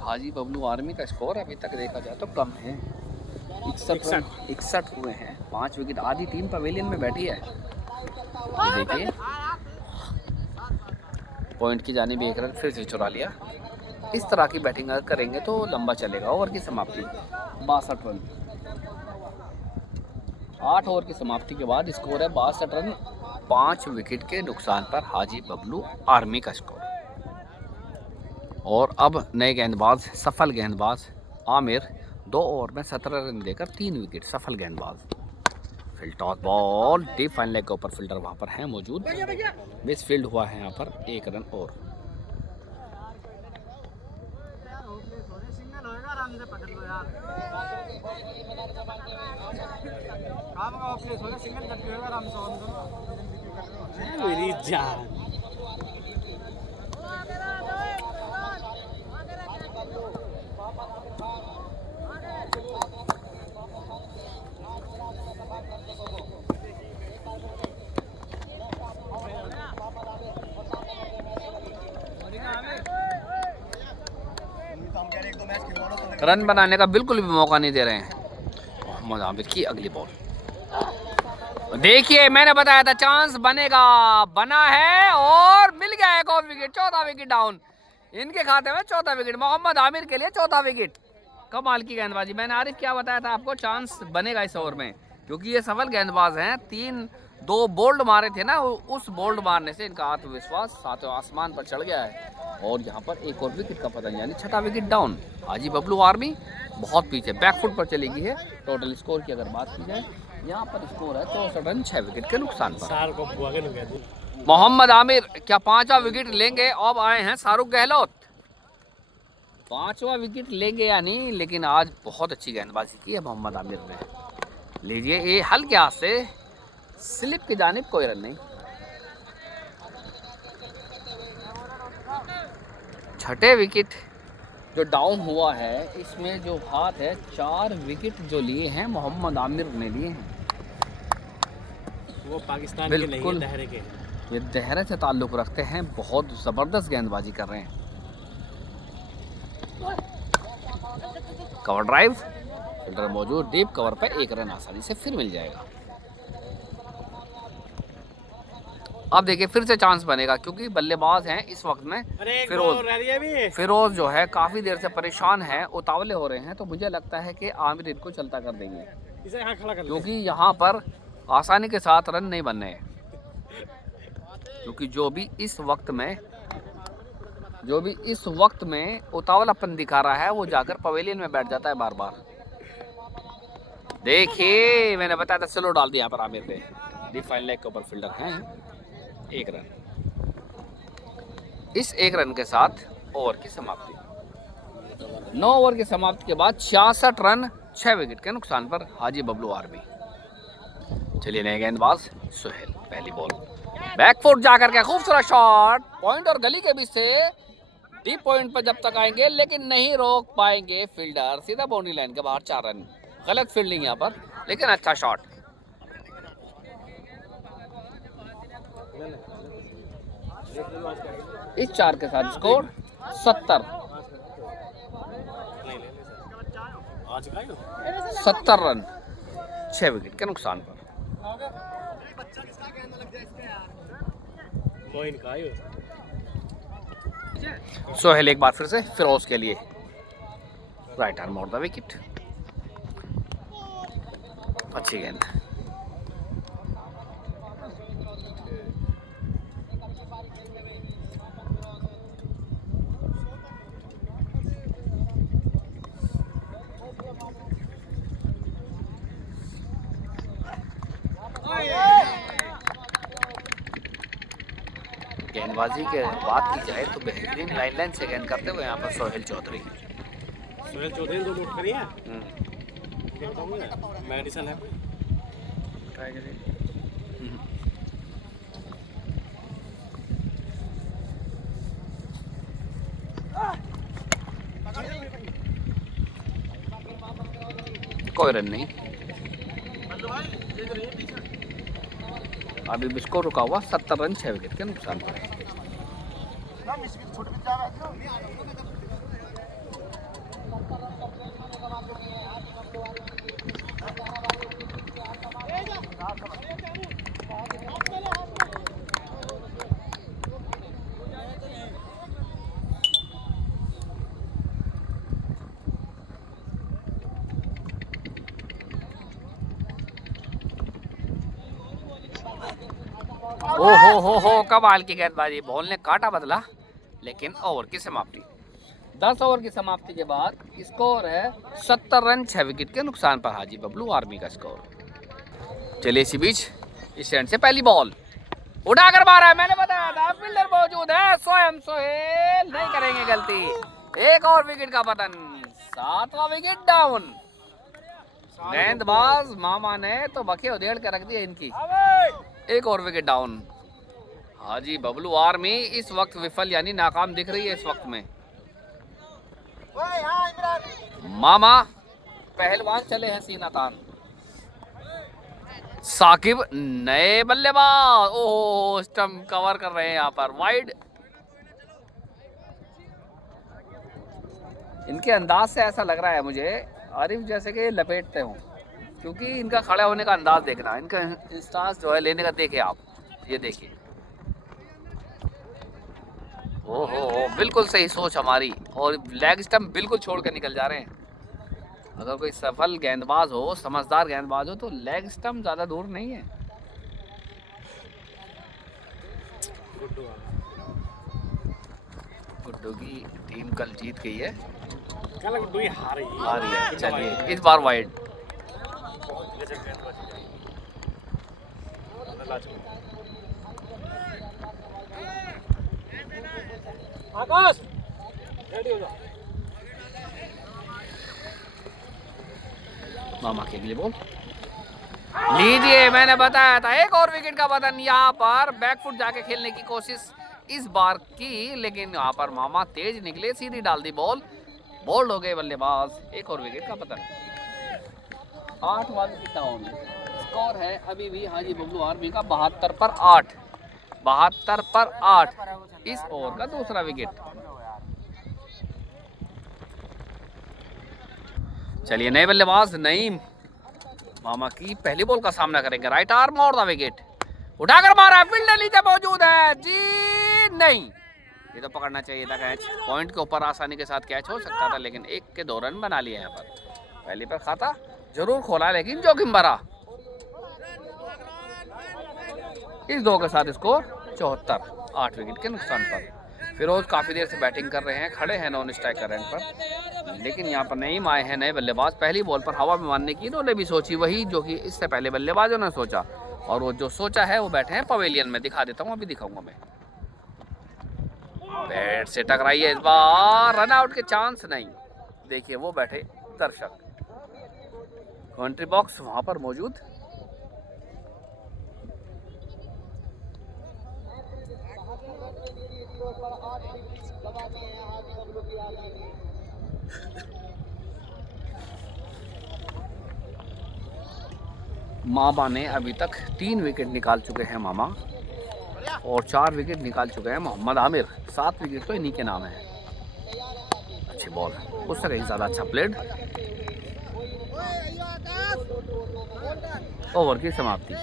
हाजी बबलू आर्मी का स्कोर अभी तक देखा जाए तो कम है, 61 हुए हैं। 5 विकेट, आधी टीम पवेलियन में बैठी है। ये देखिए पॉइंट की जानिब 1 रन फिर से चुरा लिया। इस तरह की बैटिंग अगर करेंगे तो लंबा चलेगा। ओवर की समाप्ति 62 रन। 8 ओवर की समाप्ति के बाद स्कोर है 62 रन, 5 विकेट के नुकसान पर हाजी बबलू आर्मी का स्कोर। और अब नए गेंदबाज, सफल गेंदबाज आमिर 2 ओवर में 17 रन देकर 3 विकेट, सफल गेंदबाज। Field toss ball deep fine leg के ऊपर, फील्डर वहां पर है मौजूद। मिस फील्ड हुआ है यहाँ पर, 1 रन और। मेरी जान। रन बनाने का बिल्कुल भी मौका नहीं दे रहे हैं। मोहम्मद आमिर की अगली बॉल, देखिए मैंने बताया था चांस बनेगा, बना है और मिल गया एक और विकेट। 14 विकेट डाउन इनके खाते में, 14 विकेट मोहम्मद आमिर के लिए, 14 विकेट। कमाल की गेंदबाजी। मैंने आरिफ क्या बताया था आपको, चांस बनेगा इस ओवर में, क्योंकि ये सफल गेंदबाज हैं। 2 बोल्ड मारे थे ना, उस बोल्ड मारने से इनका आत्मविश्वास सातवें आसमान पर चढ़ गया है। और यहाँ पर एक और विकेट का पतन, यानी 6ठा विकेट डाउन। हाजी बबलू आर्मी बहुत पीछे, बैकफुट पर चली गई है। टोटल स्कोर की अगर बात की जाए, यहाँ पर स्कोर है 64 रन, 6 विकेट के नुकसान पर। मोहम्मद आमिर क्या 5वां विकेट लेंगे? अब आए हैं शाहरुख गहलोत, 5वां विकेट लेंगे या नहीं, लेकिन आज बहुत अच्छी गेंदबाजी की है मोहम्मद आमिर ने। लीजिए ये हल्के हाथ से स्लिप की जानिब, कोई रन नहीं। 6ठे विकेट जो डाउन हुआ है, इसमें जो हाथ है, 4 विकेट जो लिए हैं मोहम्मद आमिर ने लिए हैं। वो पाकिस्तान के नहीं है, दहरे के। ये दहरे से ताल्लुक़ रखते हैं, बहुत ज़बरदस्त गेंदबाजी कर रहे हैं। कवर ड्राइव, फील्डर मौजूद, डीप कवर पे 1 रन आसानी से फिर मिल जाएगा। अब देखिए फिर से चांस बनेगा क्योंकि बल्लेबाज हैं इस वक्त में फिरोज जो है काफ़ी देर से परेशान है, उतावले हो रहे हैं, तो मुझे लगता है कि आमिर इनको चलता कर देंगे क्योंकि यहाँ पर आसानी के साथ रन नहीं बनने हैं। क्योंकि जो भी इस वक्त में उतावलापन दिखा रहा है वो जाकर पवेलियन में बैठ जाता है बार बार। देखिए मैंने बताया था, स्लो डाल दिया यहाँ पर आमिर ने। डी फाइन लेग के ऊपर फील्डर हैं, 1 रन। इस 1 रन के साथ ओवर की समाप्ति। 9 ओवर की समाप्ति के बाद 66 रन 6 विकेट के नुकसान पर हाजी बबलू आर्मी। चलिए नए गेंदबाज सोहेल, पहली बॉल बैकफुट जाकर के खूबसूरत शॉट, पॉइंट और गली के बीच से डीप पॉइंट पर जब तक आएंगे लेकिन नहीं रोक पाएंगे फील्डर, सीधा बाउंड्री लाइन के बाहर 4 रन। गलत फील्डिंग यहाँ पर लेकिन अच्छा शॉट। इस 4 के साथ स्कोर 70 रन 6 विकेट के नुकसान पर। सोहेल एक बार फिर से फिरोज के लिए, right arm out the wicket. अच्छी गेंद। गेंदबाजी के बात की जाए तो बेहतरीन लाइन से गेंद करते हुए यहाँ पर सोहेल चौधरी ने तो नोट करी है। मेडिसन है ट्राई करिए। कोई रन नहीं। अभी भी स्कोर रुका हुआ 70 रन 6 विकेट के नुकसान पर। हो कमाल की गेंदबाजी, बॉल ने काटा बदला लेकिन ओवर की समाप्ति। 10 ओवर की समाप्ति के बाद स्कोर है 70 रन 6 विकेट के नुकसान पर हाजी बबलू आर्मी का स्कोर। चलिए इसी बीच इस एंड से पहली बॉल उठाकर मारा है, मैंने बताया था फील्डर मौजूद है, स्वयं सोहेल नहीं करेंगे गलती। एक और विकेट का पतन, 7वां विकेट डाउन। गेंदबाज मामा ने तो बखे उधेड़ कर रख दिया इनकी। एक और विकेट डाउन। हाजी बबलू आर्मी इस वक्त विफल यानी नाकाम दिख रही है इस वक्त में। मामा पहलवान चले हैं सीना तान। साकिब नए बल्लेबाज, ओह स्टंप कवर कर रहे हैं यहाँ पर, वाइड। इनके अंदाज से ऐसा लग रहा है मुझे आरिफ जैसे कि लपेटते हों, क्योंकि इनका खड़ा होने का अंदाज देखना, इनका इंस्टांस जो है लेने का देखिए आप, ये देखिए। ओहो बिल्कुल सही सोच हमारी, और लेग स्टंप बिल्कुल छोड़ कर निकल जा रहे हैं। अगर कोई सफल गेंदबाज हो, समझदार गेंदबाज हो, तो लेग स्टंप ज़्यादा दूर नहीं है। गुड्डू की टीम कल जीत गई है, कल गुड्डू हार रही है। चलिए इस बार वाइड। आकाश रेडी हो जाओ। मामा के लिए बोल लीजिए, मैंने बताया था एक और विकेट का बदन। यहाँ पर बैकफुट जाके खेलने की कोशिश इस बार की, लेकिन यहाँ पर मामा तेज निकले, सीधी डाल दी बॉल, बोल्ड हो गए बल्लेबाज। एक और विकेट का बदन। 8वां विकेट डाउन। स्कोर है अभी भी हाजी बबलू आर्मी का 72 पर 8। 72 पर 8 इस ओवर का दूसरा विकेट। चलिए नए बल्लेबाज नईम मामा की पहली बॉल का सामना करेंगे, राइट आर्म और द विकेट। उठाकर मारा, फील्डर नीचे मौजूद है जी, नहीं, ये तो पकड़ना चाहिए था कैच। पॉइंट के ऊपर आसानी के साथ कैच हो सकता था, लेकिन 1 के 2 रन बना लिए यहाँ पर। पहले पर खाता जरूर खोला, लेकिन जोखिम भरा। इस 2 के साथ स्कोर 74, 8 विकेट के नुकसान पर। फिरोज काफ़ी देर से बैटिंग कर रहे हैं, खड़े हैं नॉन स्ट्राइकर रैंक पर, लेकिन यहाँ पर नईम आए हैं नए बल्लेबाज। पहली बॉल पर हवा में मारने की इन्होंने भी सोची, वही जो कि इससे पहले बल्लेबाजों ने सोचा, और वो जो सोचा है वो बैठे हैं पवेलियन में। दिखा देता हूँ, अभी दिखाऊंगा मैं। बैट से टकराई है इस बार, रन आउट के चांस नहीं। देखिए वो बैठे दर्शक, कमेंट्री बॉक्स वहां पर मौजूद। मामा ने अभी तक 3 विकेट निकाल चुके हैं मामा, और 4 विकेट निकाल चुके हैं मोहम्मद आमिर। 7 विकेट तो इन्हीं के नाम है। अच्छी बॉल, उससे कहीं ज़्यादा अच्छा प्लेड। ओवर की समाप्ति।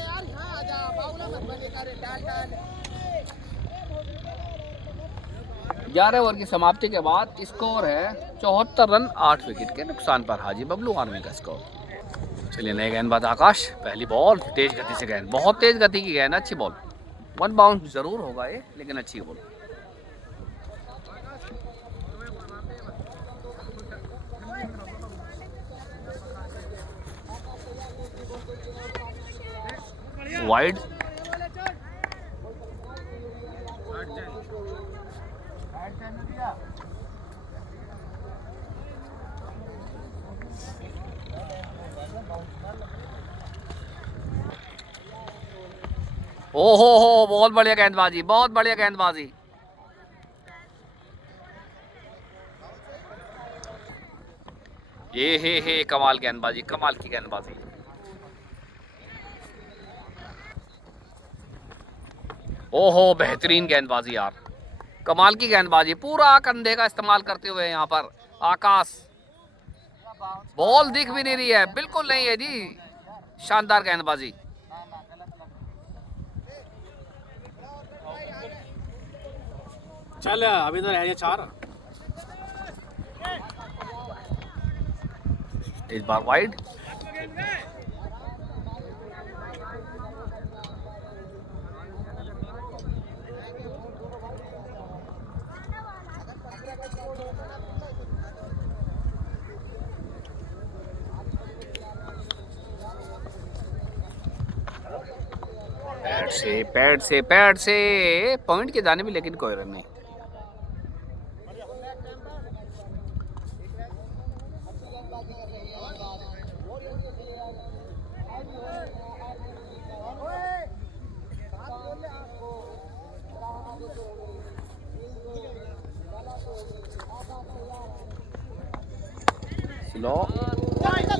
ग्यारह ओवर की समाप्ति के बाद स्कोर है 74 रन 8 विकेट के नुकसान पर। हाजी बबलू आर्मी का स्कोर। चलिए नए गेंदबाज आकाश, पहली बॉल तेज गति से गेंद, बहुत तेज गति की गेंद, अच्छी बॉल। 1 बाउंस जरूर होगा ये, लेकिन अच्छी बॉल। वाइड, ओहो, बहुत बढ़िया गेंदबाजी, बहुत बढ़िया गेंदबाजी। ये हे कमाल गेंदबाजी, कमाल की गेंदबाजी। ओहो, बेहतरीन गेंदबाजी यार, कमाल की गेंदबाजी। पूरा कंधे का इस्तेमाल करते हुए यहाँ पर आकाश, बॉल दिख भी नहीं रही है, बिल्कुल नहीं है जी, शानदार गेंदबाजी। चल अभी तो रह 4। इस बार वाइड, पैड से पॉइंट के जाने भी, लेकिन कोई रन नहीं। स्लो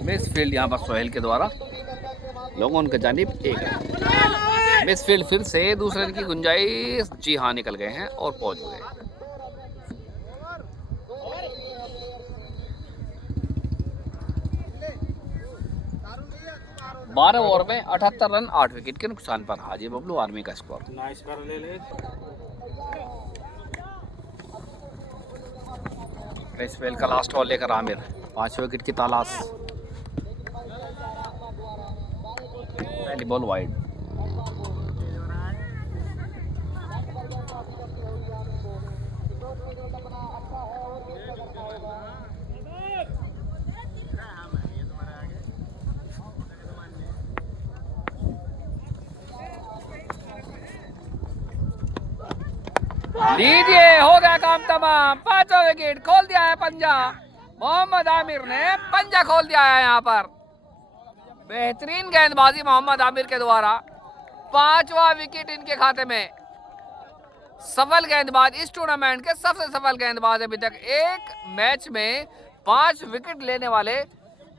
मिस फील्ड यहाँ पर सोहेल के द्वारा, लोगों उनके जानिब 1 रन। मिस फील्ड फिर से दूसरे रन की गुंजाइश, जी हाँ निकल गए हैं और पहुंच गए। बारह ओवर में 78 रन 8 विकेट के नुकसान पर। हाजी बबलू आर्मी का स्कोर। नाइस कर ले। इस स्पेल का लास्ट बॉल लेकर आमिर, 5 विकेट की तलाश। पहली बॉल वाइड, लीजिए हो गया काम तमाम। 5वां विकेट खोल दिया है पंजा, मोहम्मद आमिर ने पंजा खोल दिया है यहाँ पर। बेहतरीन गेंदबाजी मोहम्मद आमिर के द्वारा, 5वां विकेट इनके खाते में। सफल गेंदबाज, इस टूर्नामेंट के सबसे सफल गेंदबाज अभी तक। एक मैच में 5 विकेट लेने वाले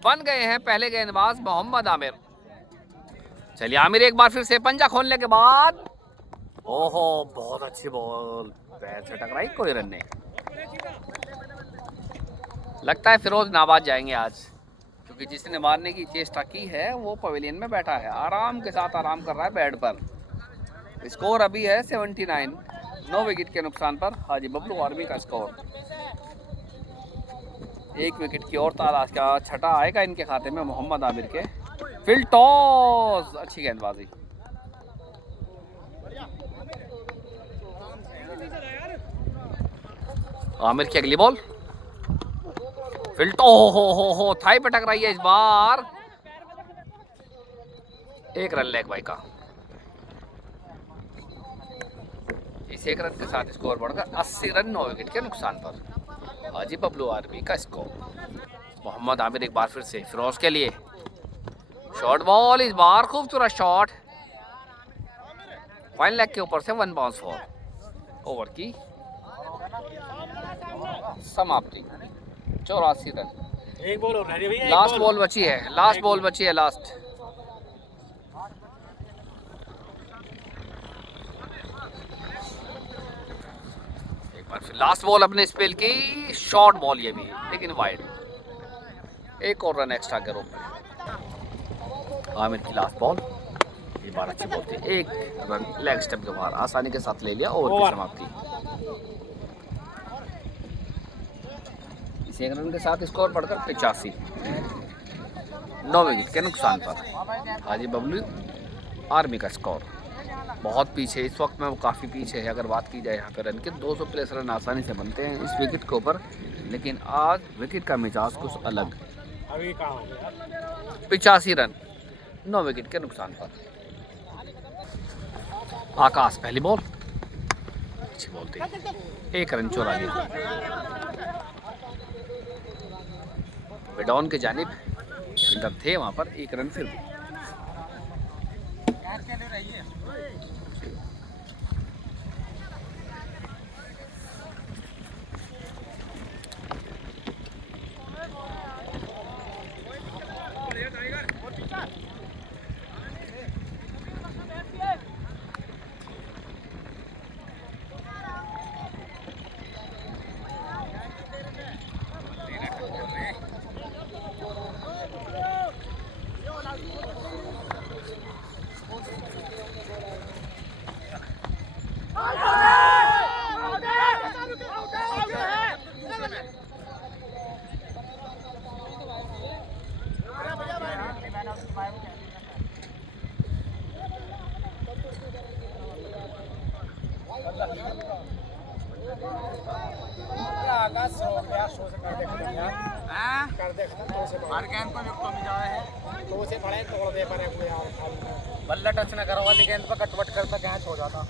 बन गए हैं पहले गेंदबाज मोहम्मद आमिर। चलिए आमिर एक बार फिर से पंजा खोलने के बाद, ओहो बहुत अच्छी बॉल, पैर से टकराई, कोई रन नहीं। लगता है फिरोज नाबाद जाएंगे आज, क्योंकि जिसने मारने की चेष्टा की है वो पवेलियन में बैठा है, आराम के साथ आराम कर रहा है बेड पर। स्कोर अभी है 79, 9 विकेट के नुकसान पर हाजी बबलू आर्मी का स्कोर। 1 विकेट की और तलाश का छठा आएगा इनके खाते में मोहम्मद आमिर के। फील्ड टॉस, अच्छी गेंदबाजी। आमिर की अगली बॉल, फील्ड, हो थाई पे टकराई है इस बार। 1 रन लेग बाई का। इस 1 रन के साथ स्कोर बढ़कर 80 रन 9 विकेट के नुकसान पर हाजी बबलू आर्मी का स्कोर। मोहम्मद आमिर एक बार फिर से फिरोज के लिए शॉर्ट बॉल, इस बार खूबसूरत शॉट। फाइन लेग के ऊपर से 1 बाउंस फॉर। ओवर की समाप्ति, 84 रन। एक बॉल और रह रही है, लास्ट बॉल बची है, लास्ट बॉल बची है, लास्ट। एक बार फिर लास्ट बॉल अपने स्पेल की, शॉर्ट बॉल ये भी, लेकिन वाइड। 1 और रन एक्स्ट्रा के रूप में। आमिर की लास्ट बॉल, ये बार अच्छी बॉल थी। 1 रन लेग स्टंप के बाहर आसानी के साथ ले लिया। ओवर की समाप्ति। इस 1 रन के साथ स्कोर बढ़कर 85, 9 विकेट के नुकसान पर हाजी बबलू आर्मी का स्कोर। बहुत पीछे इस वक्त में, वो काफ़ी पीछे है। अगर बात की जाए यहाँ पे रन के, 200 प्लस रन आसानी से बनते हैं इस विकेट के ऊपर, लेकिन आज विकेट का मिजाज कुछ अलग। अभी कहाँ हो गया? 85 रन 9 विकेट के नुकसान पर। आकाश पहली बॉल, अच्छी बॉल थी, 1 रन चोरा लिया। विडाउन के जानिब फील्डर थे वहां पर, 1 रन फिर भी। बल्ला टच न करो वाली गेंद पर कटवट करता कैच हो जाता।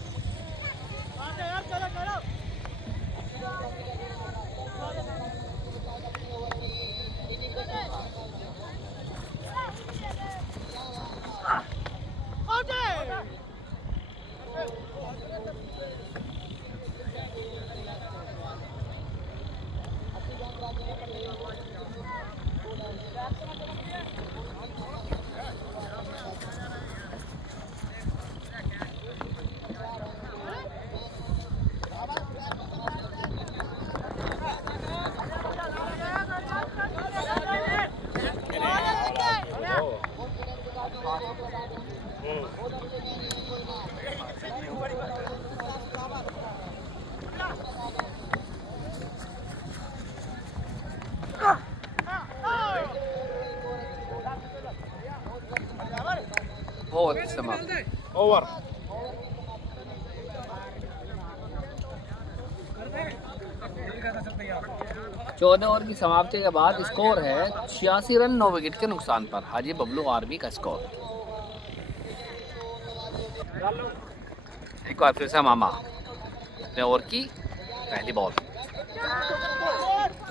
ओवर की समाप्ति। ओवर। चौदह ओवर की समाप्ति के बाद स्कोर है 86 रन 9 विकेट के नुकसान पर हाजी बबलू आर्मी का स्कोर। एक बार फिर से मामा अपने ओवर की पहली बॉल,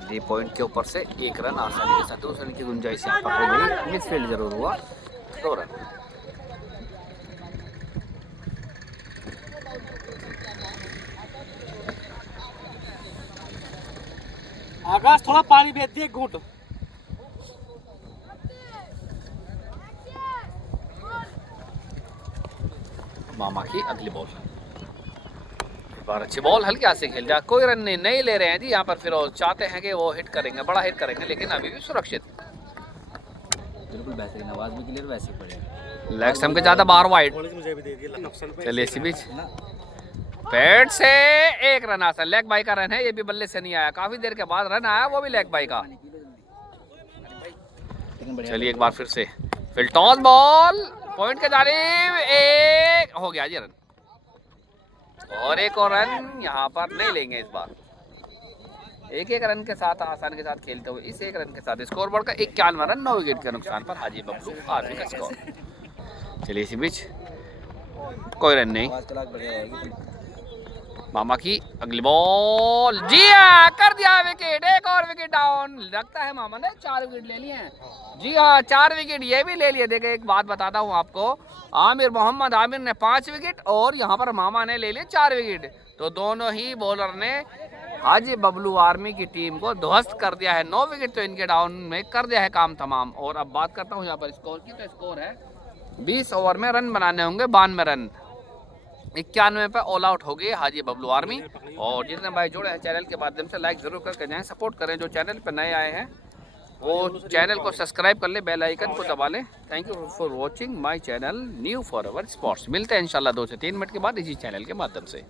3 पॉइंट के ऊपर से 1 रन आसानी के साथ, 2 रन की गुंजाइश यहाँ पकड़ी गई। मिसफील्ड जरूर हुआ, 2 रन। आकाश थोड़ा पानी भेज दिए, घूंट। मामा की अगली बॉल, इस बार अच्छी बॉल, हल्के हाथ से खेल जा, कोई रन नहीं ले रहे हैं जी यहाँ पर। फिर चाहते हैं कि वो हिट करेंगे, बड़ा हिट करेंगे, लेकिन अभी भी सुरक्षित। बिल्कुल वैसे नवाज भी क्लियर वैसे ही पड़े। लेग स्टंप के ज़्यादा बाहर वाइड। बॉलिंग मुझे भी दे दी नुकसान पे। चलिए इसी बीच पेट से एक रन आता है, लेग बाई का रन है, ये भी बल्ले से नहीं आया, काफी देर के बाद रन आया, वो भी लेग बाई का। चलिए एक बार फिर से फिर टॉस बॉल पॉइंट के जानिब, एक हो गया जी रन, और एक और रन यहाँ पर नहीं लेंगे इस बार। एक एक रन के साथ आसान के साथ खेलते हुए इस एक रन के साथ स्कोर बोर्ड का 51 रन 9 विकेट के नुकसान पर हाजी बबलू आर्मी का स्कोर। चलिए इसी बीच कोई रन नहीं, आवाज क्लाक बढ़िया रहेगी। मामा की अगली बॉल, जी हाँ कर दिया विकेट, एक और विकेट डाउन। लगता है मामा ने 4 विकेट ले लिए हैं। जी हाँ 4 विकेट ये भी ले लिए। देखिए एक बात बताता हूँ आपको, आमिर मोहम्मद आमिर ने 5 विकेट और यहाँ पर मामा ने ले लिए 4 विकेट। तो दोनों ही बॉलर ने हाजी बबलू आर्मी की टीम को ध्वस्त कर दिया है। 9 विकेट तो इनके डाउन में कर दिया है काम तमाम। और अब बात करता हूँ यहाँ पर स्कोर की, तो स्कोर है 20 ओवर में रन बनाने होंगे 92 रन, 91 पे ऑल आउट हो गई हाजी बबलू आर्मी। और जितने भाई जुड़े हैं चैनल के माध्यम से लाइक जरूर करके जाएं, सपोर्ट करें। जो चैनल पर नए आए हैं वो चैनल को सब्सक्राइब कर ले, बेल आइकन को दबा लें। Thank you for watching my channel new for our sports. मिलते हैं इंशाल्लाह 2 से 3 मिनट के बाद इसी चैनल के माध्यम से।